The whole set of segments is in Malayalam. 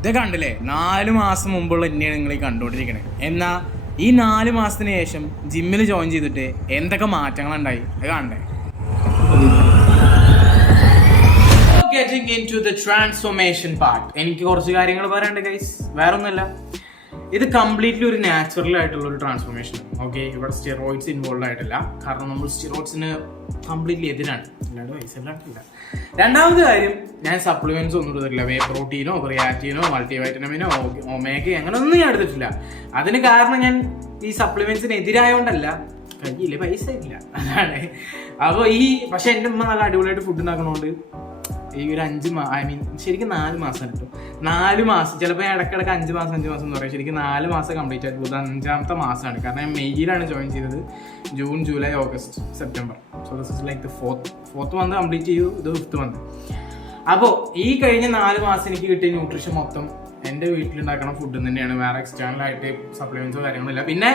ഇത് കണ്ടില്ലേ, 4 മാസം മുമ്പുള്ള എന്നെയാണ് നിങ്ങൾ ഈ കണ്ടുകൊണ്ടിരിക്കണേ. എന്നാൽ ഈ 4 മാസത്തിന് ശേഷം ജിമ്മിൽ ജോയിൻ ചെയ്തിട്ട് എന്തൊക്കെ മാറ്റങ്ങളുണ്ടായി അത് കാണണ്ടേ. Getting into the transformation part, എനിക്ക് കുറച്ച് കാര്യങ്ങൾ പറയാനുണ്ട് ഗൈസ്. വേറെ ഒന്നുമല്ല, ഇത് കംപ്ലീറ്റ്ലി ഒരു നാച്ചുറൽ ആയിട്ടുള്ള ഒരു ട്രാൻസ്ഫോർമേഷൻ. ഓക്കെ, ഇവിടെ സ്റ്റിറോയിഡ്സ് ഇൻവോൾവ് ആയിട്ടില്ല. കാരണം നമ്മൾ സ്റ്റിറോയിഡ്സിന് കംപ്ലീറ്റ്ലി എതിരാണ്, അല്ലാണ്ട് വയസ്സല്ലാണ്ടില്ല. രണ്ടാമത്തെ കാര്യം, ഞാൻ സപ്ലിമെന്റ്സ് ഒന്നും എടുത്തിട്ടില്ല. വേ പ്രോട്ടീനോ ക്രിയാറ്റിനോ മൾട്ടി വൈറ്റമിനോ ഒമേഗ അങ്ങനെ ഒന്നും ഞാൻ എടുത്തിട്ടില്ല. അതിന് കാരണം ഞാൻ ഈ സപ്ലിമെന്റ്സിന് എതിരായോണ്ടല്ല, കയ്യില്ല, പൈസ ഇല്ല, അതാണ്. അപ്പോൾ പക്ഷെ എൻ്റെ ഉമ്മ നല്ല അടിപൊളിയായിട്ട് ഫുഡ് ഉണ്ടാക്കണോണ്ട് ഈ ഒരു 5 മാസം, ശരിക്കും 4 മാസം കിട്ടും. 4 മാസം, ചിലപ്പോൾ ഇടയ്ക്കിടയ്ക്ക് 5 മാസം എന്ന് പറയും. ശരിക്കും 4 മാസം കംപ്ലീറ്റ് ആയിട്ട് പോകുന്നത് 5ാമത്തെ മാസമാണ്. കാരണം ഞാൻ മെയ്യിലാണ് ജോയിൻ ചെയ്തത്. June, July, August, September. So this is like the fourth month complete ചെയ്തു. ഇത് 5th മന്ത്. അപ്പോൾ ഈ കഴിഞ്ഞ 4 മാസം എനിക്ക് കിട്ടിയ ന്യൂട്രീഷൻ മൊത്തം എൻ്റെ വീട്ടിലുണ്ടാക്കുന്ന ഫുഡ് തന്നെയാണ്. വേറെ എക്സ്റ്റേണൽ ആയിട്ട് സപ്ലിമെന്റ്സോ കാര്യങ്ങളില്ല. പിന്നെ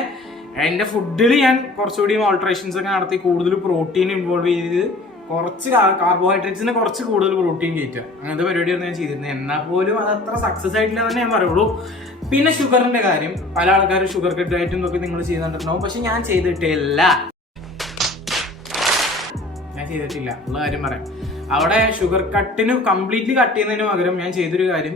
എൻ്റെ ഫുഡിൽ ഞാൻ കുറച്ചുകൂടി ഓൾട്ടറേഷൻസ് ഒക്കെ നടത്തി കൂടുതൽ പ്രോട്ടീൻ ഇൻവോൾവ് ചെയ്ത് കുറച്ച് കാർബോഹൈഡ്രേറ്റ്സിന് കുറച്ച് കൂടുതൽ പ്രോട്ടീൻ കയറ്റുക, അങ്ങനത്തെ പരിപാടിയാണ് ഞാൻ ചെയ്തിരുന്നത്. എന്നാൽ പോലും അത് അത്ര സക്സസ് ആയിട്ടില്ല തന്നെ ഞാൻ പറയുള്ളൂ. പിന്നെ ഷുഗറിന്റെ കാര്യം, പല ആൾക്കാരും ഷുഗർ കട്ട് ഡയറ്റും ഒക്കെ നിങ്ങൾ ചെയ്യുന്നുണ്ടാവും. പക്ഷെ ഞാൻ ചെയ്തിട്ടില്ല ഉള്ള കാര്യം പറയാം. അവിടെ ഷുഗർ കട്ടിന് കംപ്ലീറ്റ്ലി കട്ട് ചെയ്യുന്നതിന് പകരം ഞാൻ ചെയ്തൊരു കാര്യം,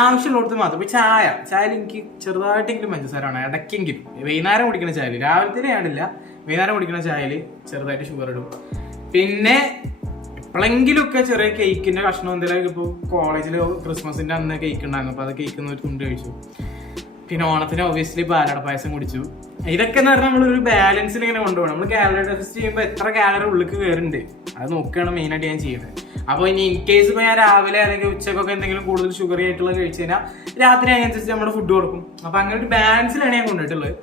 ആവശ്യമുള്ളിടത്ത് മാത്രം. ഇപ്പൊ ചായയിൽ എനിക്ക് ചെറുതായിട്ടെങ്കിലും പഞ്ചസാരാണ്, ഇടയ്ക്കെങ്കിലും. വൈകുന്നേരം കുടിക്കുന്ന ചായയിൽ, രാവിലത്തെ ഞാനില്ല, വൈകുന്നേരം കുടിക്കുന്ന ചായയിൽ ചെറുതായിട്ട് ഷുഗർ ഇടും. പിന്നെ എപ്പോഴെങ്കിലുമൊക്കെ ചെറിയ കേക്കിന്റെ കഷ്ണം എന്തെങ്കിലും, ഇപ്പോൾ കോളേജിൽ ക്രിസ്മസിന്റെ അന്ന് കേക്ക് ഉണ്ടായിരുന്നു, അപ്പോൾ അത് കേക്ക് ഒരു തുണ്ട് കഴിച്ചു. പിന്നെ ഓണത്തിന് ഒബ്വിയസ്ലി പാലട പായസം കുടിച്ചു. ഇതൊക്കെ എന്ന് പറഞ്ഞാൽ നമ്മളൊരു ബാലൻസിൽ ഇങ്ങനെ കൊണ്ടുപോകണം. നമ്മൾ കാലറി ഡെഫിസിറ്റ് ചെയ്യുമ്പോൾ എത്ര കാലറി ഉള്ളിലേക്ക് കയറുന്നുണ്ട് അത് നോക്കുകയാണ് മെയിനായിട്ട് ഞാൻ ചെയ്യുന്നത്. അപ്പോൾ ഇനി ഇൻ കേസ് ഇപ്പോൾ ഞാൻ രാവിലെ അല്ലെങ്കിൽ ഉച്ചക്കൊക്കെ എന്തെങ്കിലും കൂടുതൽ ഷുഗറി ആയിട്ടുള്ള കഴിച്ചു കഴിഞ്ഞാൽ രാത്രി അതിനനുസരിച്ച് നമ്മുടെ ഫുഡ് കൊടുക്കും. അപ്പോൾ അങ്ങനെ ഒരു ബാലൻസിലാണ് ഞാൻ കൊണ്ടുപോയിട്ടുള്ളത്.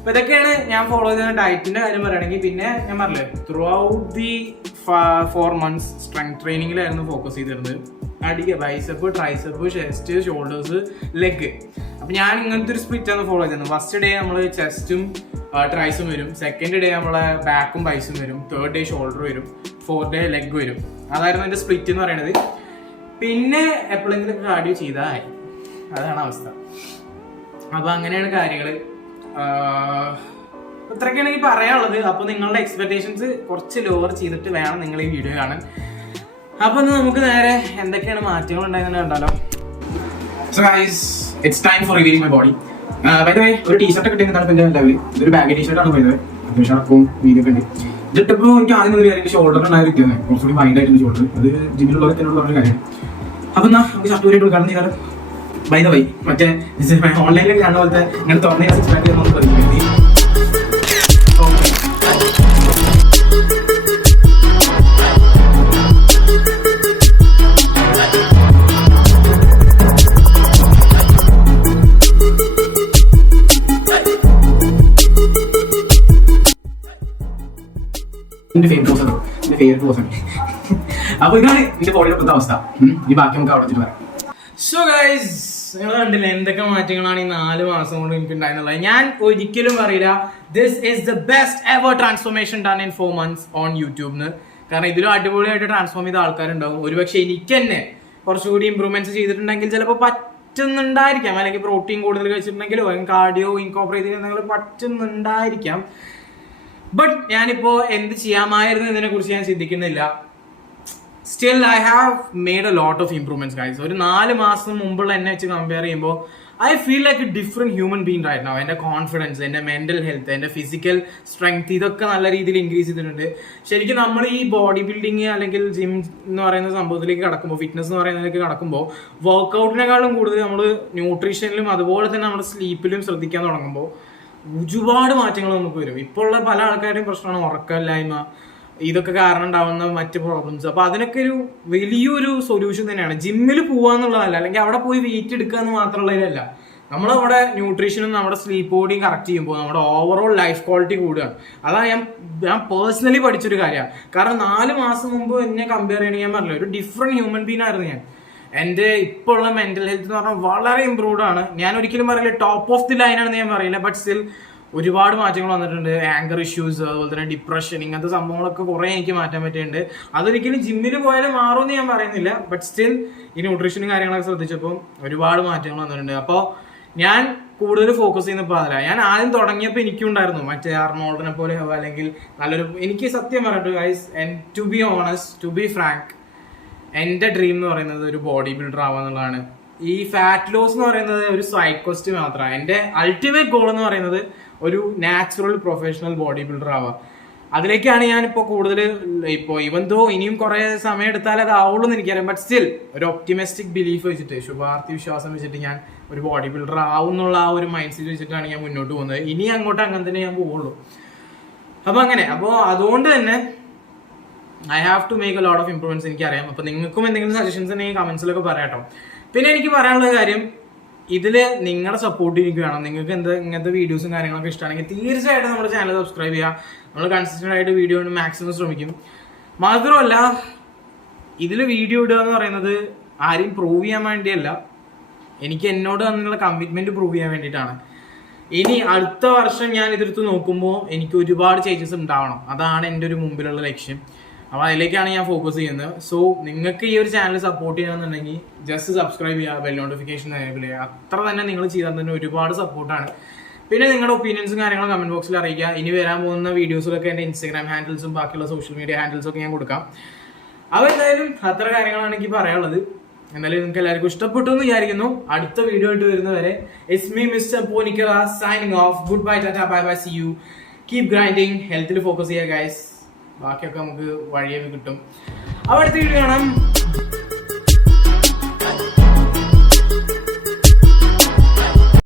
അപ്പൊ ഇതൊക്കെയാണ് ഞാൻ ഫോളോ ചെയ്യുന്ന ഡയറ്റിന്റെ കാര്യം പറയുകയാണെങ്കിൽ. പിന്നെ ഞാൻ പറഞ്ഞില്ലേ, throughout the 4 months strength ട്രെയിനിങ്ങിലായിരുന്നു ഫോക്കസ് ചെയ്തിരുന്നത്. അടിക്കുക, bicep, tricep, chest, shoulders, leg. അപ്പൊ ഞാൻ ഇങ്ങനത്തെ ഒരു സ്പ്ലിറ്റ് ആണ് ഫോളോ ചെയ്യുന്നത്. ഫസ്റ്റ് ഡേ നമ്മൾ ചെസ്റ്റും ട്രൈസും വരും, സെക്കൻഡ് ഡേ നമ്മളെ ബാക്കും ബൈസും വരും, 3rd ഡേ ഷോൾഡർ വരും, 4th ഡേ ലെഗ് വരും. അതായിരുന്നു എൻ്റെ സ്പ്ലിറ്റ് എന്ന് പറയുന്നത്. പിന്നെ എപ്പോഴെങ്കിലും കാർഡിയോ ചെയ്താൽ അതാണ് അവസ്ഥ. അപ്പൊ അങ്ങനെയാണ് കാര്യങ്ങൾ. ഇത്രയ്ക്കാണ് എനിക്ക് പറയാനുള്ളത്. അപ്പൊ നിങ്ങളുടെ എക്സ്പെക്ടേഷൻസ് കുറച്ച് ലോവർ ചെയ്തിട്ട് വേണം നിങ്ങൾ ഈ വീഡിയോ കാണാൻ. അപ്പൊ നമുക്ക് നേരെ എന്തൊക്കെയാണ് മാറ്റങ്ങൾ ഉണ്ടായെന്ന് കണ്ടാലോ. So guys, it's time for revealing my body. By the way, ഒരു ടീഷർട്ട് കിട്ടിയതാണ് എന്റെ ലെവലിൽ. ഇതൊരു ബാഗി ടീഷർട്ടാണ് പോയത്. അത്യാവശ്യം അടക്കവും വീതിയൊക്കെ ഉണ്ട്. ഇതിട്ടിപ്പോൾ എനിക്ക് ആദ്യം ഒരു കാര്യം, ഷോൾഡർ ഉണ്ടായി കിട്ടിയത് കുറച്ചുകൂടി വൈഡായിട്ടുണ്ട് ഷോൾഡർ. അത് ജിമ്മിലുള്ളവർക്ക് എന്നോട് പറഞ്ഞ കാര്യം. അപ്പൊ എന്നാ നമുക്ക് ഷർട്ട് വരെയായിട്ട് ഉദ്ഘാടനം ചെയ്താലും. ബൈ ദ വൈ, മറ്റേ ഓൺലൈനിൽ കാണുന്ന പോലത്തെ ഇങ്ങനെ തുറന്ന സിക്സ് പാക്ക് അപ്പൊ ഇതാണ് എന്റെ ബോഡിയുടെ ഇപ്പോഴത്തെ അവസ്ഥ. ഈ ബാക്കി നമുക്ക് അവിടെ പറയാം. സോ ഗൈസ്, നിങ്ങൾ കണ്ടില്ല എന്തൊക്കെ മാറ്റങ്ങളാണ് ഈ 4 മാസം കൊണ്ട് എനിക്ക് ഉണ്ടായിരുന്നുള്ളത്. ഞാൻ ഒരിക്കലും പറയില്ല this is the best ever transformation done in 4 months on യൂട്യൂബിന്. കാരണം ഇതിലും അടിപൊളിയായിട്ട് ട്രാൻസ്ഫോം ചെയ്ത ആൾക്കാരുണ്ടാവും. ഒരുപക്ഷെ എനിക്ക് തന്നെ കുറച്ചുകൂടി ഇമ്പ്രൂവ്മെന്റ്സ് ചെയ്തിട്ടുണ്ടെങ്കിൽ ചിലപ്പോൾ പറ്റുന്നുണ്ടായിരിക്കാം. അല്ലെങ്കിൽ പ്രോട്ടീൻ കൂടുതൽ കഴിച്ചിട്ടുണ്ടെങ്കിലോ കാർഡിയോ ഇൻകോപ്പറേറ്റ് ചെയ്തിട്ടുണ്ടെങ്കിൽ പറ്റുന്നുണ്ടായിരിക്കാം. ബട്ട് ഞാനിപ്പോ എന്ത് ചെയ്യാമായിരുന്നു ഇതിനെ കുറിച്ച് ഞാൻ ചിന്തിക്കുന്നില്ല. Still I have made a lot of improvements guys. ഒരു 4 മാസം മുമ്പുള്ള എന്നെ വെച്ച് കമ്പയർ ചെയ്യുമ്പോൾ I feel like a different human being right now. എൻ്റെ കോൺഫിഡൻസ്, എൻ്റെ മെന്റൽ ഹെൽത്ത്, എൻ്റെ ഫിസിക്കൽ സ്ട്രെങ്ത് ഇതൊക്കെ നല്ല രീതിയിൽ ഇൻക്രീസ് ചെയ്തിട്ടുണ്ട്. ശരിക്കും നമ്മൾ ഈ ബോഡി ബിൽഡിങ് അല്ലെങ്കിൽ ജിം എന്ന് പറയുന്ന സംഭവത്തിലേക്ക് കടക്കുമ്പോൾ, ഫിറ്റ്നസ് എന്ന് പറയുന്നതിലേക്ക് കടക്കുമ്പോൾ വർക്കൗട്ടിനെക്കാളും കൂടുതൽ നമ്മൾ ന്യൂട്രീഷനിലും അതുപോലെ തന്നെ നമ്മുടെ സ്ലീപ്പിലും ശ്രദ്ധിക്കാൻ തുടങ്ങുമ്പോൾ ഒരുപാട് മാറ്റങ്ങൾ നമുക്ക് വരും. ഇപ്പോൾ ഉള്ള പല ആൾക്കാരുടെയും പ്രശ്നമാണ് ഉറക്കമില്ലായ്മ, ഇതൊക്കെ കാരണം ഉണ്ടാവുന്ന മറ്റ് പ്രോബ്ലംസ്. അപ്പൊ അതിനൊക്കെ ഒരു വലിയൊരു സൊല്യൂഷൻ തന്നെയാണ് ജിമ്മിൽ പോവാന്നുള്ളതല്ല, അല്ലെങ്കിൽ അവിടെ പോയി വെയിറ്റ് എടുക്കുക എന്ന് മാത്രമുള്ളതല്ല. നമ്മളവിടെ ന്യൂട്രീഷനും നമ്മുടെ സ്ലീപ്പ് ബോഡിയും കറക്റ്റ് ചെയ്യുമ്പോൾ നമ്മുടെ ഓവറോൾ ലൈഫ് ക്വാളിറ്റി കൂടുകയാണ്. അതാണ് ഞാൻ പേഴ്സണലി പഠിച്ചൊരു കാര്യമാണ്. കാരണം 4 മാസം മുമ്പ് എന്നെ കമ്പയർ ചെയ്യണമെങ്കിൽ ഞാൻ പറഞ്ഞില്ല, ഒരു ഡിഫറെന്റ് ഹ്യൂമൻ ബീങ് ആയിരുന്നു ഞാൻ. എൻ്റെ ഇപ്പോൾ ഉള്ള മെന്റൽ ഹെൽത്ത് എന്ന് പറഞ്ഞാൽ വളരെ ഇമ്പ്രൂവ്ഡ് ആണ്. ഞാൻ ഒരിക്കലും പറയില്ല ടോപ്പ് ഓഫ് ദി ലൈൻ ആണെന്ന് ഞാൻ പറയില്ല, ബട്ട് സ്റ്റിൽ ഒരുപാട് മാറ്റങ്ങൾ വന്നിട്ടുണ്ട്. ആങ്കർ ഇഷ്യൂസ്, അതുപോലെ തന്നെ ഡിപ്രഷൻ, ഇങ്ങനത്തെ സംഭവങ്ങളൊക്കെ കുറേ എനിക്ക് മാറ്റാൻ പറ്റിയിട്ടുണ്ട്. അതൊരിക്കലും ജിമ്മിൽ പോയാലും മാറുമെന്ന് ഞാൻ പറയുന്നില്ല, ബട്ട് സ്റ്റിൽ ഈ ന്യൂട്രീഷനും കാര്യങ്ങളൊക്കെ ശ്രദ്ധിച്ചപ്പോൾ ഒരുപാട് മാറ്റങ്ങൾ വന്നിട്ടുണ്ട്. അപ്പോൾ ഞാൻ കൂടുതൽ ഫോക്കസ് ചെയ്യുന്നപ്പോൾ അതില്ല. ഞാൻ ആദ്യം തുടങ്ങിയപ്പോൾ എനിക്കും ഉണ്ടായിരുന്നു മറ്റേ ആർണോൾഡിനെ പോലെ അല്ലെങ്കിൽ നല്ലൊരു, എനിക്ക് സത്യം പറഞ്ഞിട്ട് guys, to be honest, to be frank, എൻ്റെ ഡ്രീം എന്ന് പറയുന്നത് ഒരു ബോഡി ബിൽഡർ ആവുക എന്നുള്ളതാണ്. ഈ ഫാറ്റ് ലോസ് എന്ന് പറയുന്നത് ഒരു സൈഡ് ക്വസ്റ്റ് മാത്രമാണ്. എൻ്റെ അൾട്ടിമേറ്റ് ഗോൾ എന്ന് പറയുന്നത് ഒരു നാച്ചുറൽ പ്രൊഫഷണൽ ബോഡി ബിൽഡർ ആവുക. അതിലേക്കാണ് ഞാനിപ്പോൾ കൂടുതൽ, ഇപ്പോൾ ഇവൻ തോ ഇനിയും കുറേ സമയം എടുത്താൽ അത് ആവുള്ളൂ എന്ന് എനിക്കറിയാം, ബട്ട് സ്റ്റിൽ ഒരു ഒപ്റ്റിമിസ്റ്റിക് ബിലീഫ് വെച്ചിട്ട്, ശുഭാർത്ഥി വിശ്വാസം വെച്ചിട്ട് ഞാൻ ഒരു ബോഡി ബിൽഡർ ആവും എന്നുള്ള ആ ഒരു മൈൻഡ് സെറ്റ് വെച്ചിട്ടാണ് ഞാൻ മുന്നോട്ട് പോകുന്നത്. ഇനി അങ്ങോട്ട് അങ്ങനെ തന്നെ ഞാൻ പോവുള്ളൂ. അപ്പോൾ അങ്ങനെ, അപ്പോൾ അതുകൊണ്ട് തന്നെ I have to make a lot of improvements. എനിക്കറിയാം. അപ്പോൾ നിങ്ങൾക്കും എന്തെങ്കിലും സജഷൻസ് ഉണ്ടെങ്കിൽ കമന്റ്സിലൊക്കെ പറയാട്ടോ. പിന്നെ എനിക്ക് പറയാനുള്ള കാര്യം, ഇതിൽ നിങ്ങളുടെ സപ്പോർട്ട് എനിക്ക് വേണം. നിങ്ങൾക്ക് ഇങ്ങനത്തെ വീഡിയോസും കാര്യങ്ങളൊക്കെ ഇഷ്ടമാണെങ്കിൽ തീർച്ചയായിട്ടും നമ്മുടെ ചാനൽ സബ്സ്ക്രൈബ് ചെയ്യുക. നമ്മൾ കൺസിസ്റ്റന്റ് ആയിട്ട് വീഡിയോ മാക്സിമം ശ്രമിക്കും. മാത്രമല്ല, ഇതിൽ വീഡിയോ ഇടുക എന്ന് പറയുന്നത് ആരെയും പ്രൂവ് ചെയ്യാൻ വേണ്ടിയല്ല, എനിക്ക് എന്നോട് തന്നിട്ടുള്ള കമ്മിറ്റ്മെന്റ് പ്രൂവ് ചെയ്യാൻ വേണ്ടിയിട്ടാണ്. ഇനി അടുത്ത വർഷം ഞാൻ ഇതെടുത്ത് നോക്കുമ്പോൾ എനിക്ക് ഒരുപാട് ചേഞ്ചസ് ഉണ്ടാവണം. അതാണ് എൻ്റെ ഒരു മുമ്പിലുള്ള ലക്ഷ്യം. അപ്പോൾ അതിലേക്കാണ് ഞാൻ ഫോക്കസ് ചെയ്യുന്നത്. സോ നിങ്ങൾക്ക് ഈ ഒരു ചാനൽ സപ്പോർട്ട് ചെയ്യണമെന്നുണ്ടെങ്കിൽ ജസ്റ്റ് സബ്സ്ക്രൈബ് ചെയ്യുക, ബെൽ നോട്ടിഫിക്കേഷൻ എനേബിൾ ചെയ്യുക. അത്ര തന്നെ നിങ്ങൾ ചെയ്താൽ തന്നെ ഒരുപാട് സപ്പോർട്ടാണ്. പിന്നെ നിങ്ങളുടെ ഒപ്പീനിയൻസും കാര്യങ്ങളും കമന്റ് ബോക്സിൽ അറിയിക്കുക. ഇനി വരാൻ പോകുന്ന വീഡിയോസിലൊക്കെ എൻ്റെ ഇൻസ്റ്റാഗ്രാം ഹാൻഡിൽസും ബാക്കിയുള്ള സോഷ്യൽ മീഡിയ ഹാൻഡിൽസും ഒക്കെ ഞാൻ കൊടുക്കാം. അപ്പോൾ എന്തായാലും അത്ര കാര്യങ്ങളാണ് എനിക്ക് പറയാനുള്ളത്. എന്തായാലും നിങ്ങൾക്ക് എല്ലാവർക്കും ഇഷ്ടപ്പെട്ടു എന്ന് വിചാരിക്കുന്നു. അടുത്ത വീഡിയോ ആയിട്ട് വരുന്നവരെ it's me mister Ponikkara signing off. Goodbye, tata, bye bye, see you. Keep grinding. ഹെൽത്തിൽ ഫോക്കസ് ചെയ്യുക ഗൈസ്. ബാക്കിയൊക്കെ നമുക്ക് വഴിയെ കിട്ടും. അപ്പോൾ അടുത്ത വീഡിയോ കാണാം.